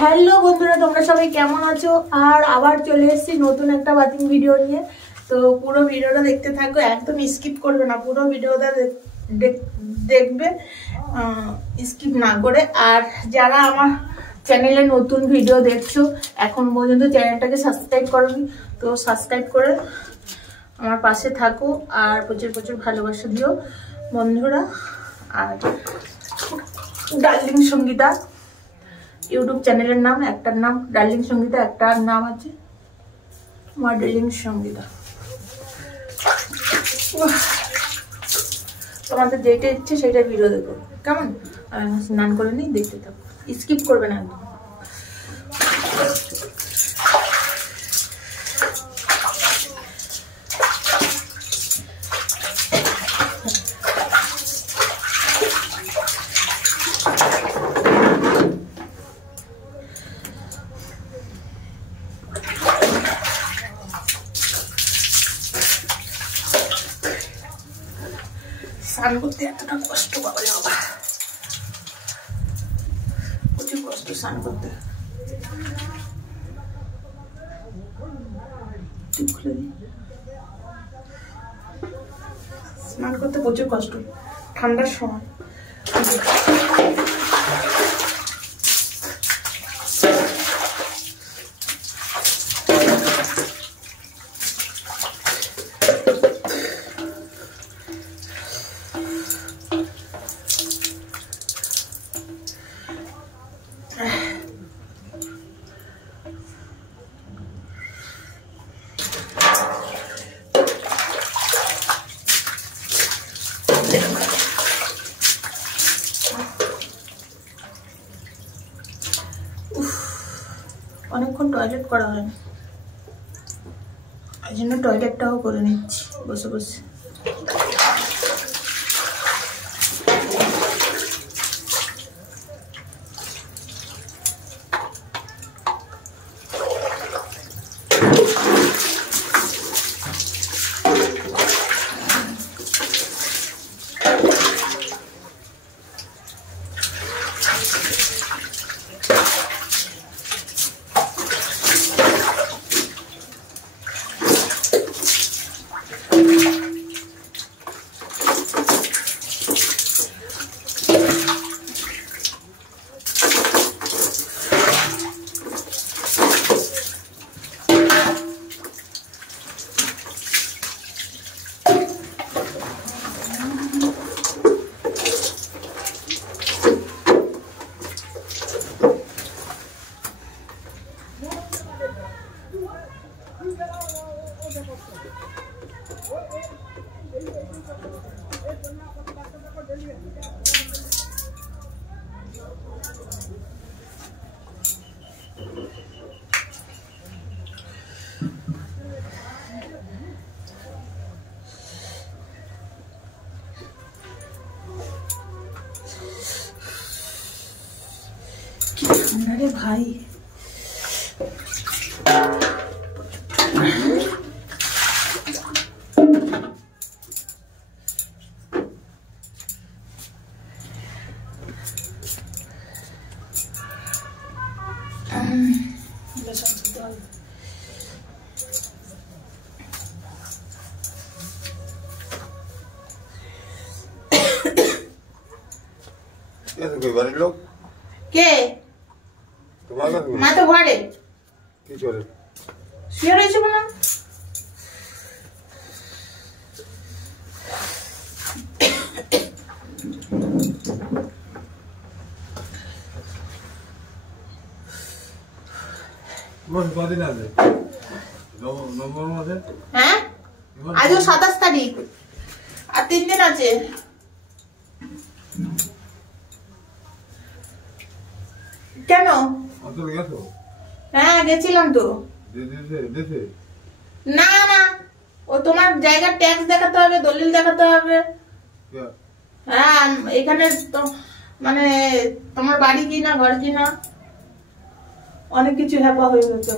Hello বন্ধুরা, তোমরা সবাই কেমন আছো? আর আবার চলে এসেছি নতুন একটা বাতিং ভিডিও নিয়ে। তো পুরো ভিডিওটা দেখতে থাকো, একদম স্কিপ করবে না, পুরো ভিডিওটা দেখবে স্কিপ না করে। আর যারা আমার চ্যানেলে নতুন ভিডিও দেখছো, এখন পর্যন্ত চ্যানেলটাকে সাবস্ক্রাইব করোনি, তো সাবস্ক্রাইব করে আমার পাশে থাকো আর প্রচুর প্রচুর ভালোবাসা দিও বন্ধুরা। আর ডার্লিং সঙ্গীতা ইউটিউব চ্যানেলের নাম, একটার নাম ডার্লিং সঙ্গীতা, একটার নাম আছে মডেলিং সঙ্গীতা। তোমাদের যেটা ইচ্ছে সেটা ভিডিও দেখো, কেমন? স্নান করে নিই, দেখতে থাকো, স্কিপ করবে না একদম। স্নান করতে এতটা কষ্ট, বাবা রে বাবা, প্রচুর কষ্ট স্নান করতে। স্নান করতে প্রচুর কষ্ট ঠান্ডার সময়। অনেকক্ষণ টয়লেট করা হয় না, এই জন্য টয়লেটটাও করে নিচ্ছি বসে বসে। अरे भाई लोग के मैं तो घरे কি করে শুয়ে রয়েছে মনে হয়। কোন কদিন আছে নভেম্বর মাসে? হ্যাঁ, আজও 27 তারিখ, আর 3 দিন আছে। কেন? হ্যাঁ গেছিলাম তো। না না, ও তোমার জায়গার ট্যাক্স দেখাতে হবে, দলিল দেখাতে হবে। হ্যাঁ, এখানে তো মানে তোমার বাড়ি কিনা ঘর কিনা অনেক কিছু হ্যাপা হয়ে গেছে।